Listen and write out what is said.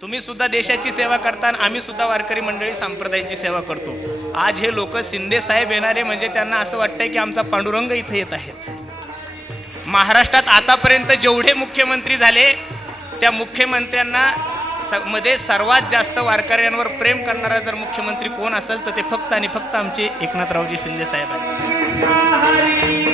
तुम्ही सुद्धा देशाची सेवा करता आणि आम्ही सुद्धा वारकरी मंडळी संप्रदायाची सेवा करतो. आज हे लोक शिंदे साहेब येणारे म्हणजे त्यांना असं वाटतंय की आमचा पांडुरंग इथे येत आहेत. महाराष्ट्रात आतापर्यंत जेवढे मुख्यमंत्री झाले त्या मुख्यमंत्र्यांना मध्ये सर्वात जास्त वारकऱ्यांवर प्रेम करणारा जर मुख्यमंत्री कोण असेल तर ते फक्त आणि फक्त आमचे एकनाथरावजी शिंदे साहेब आहेत.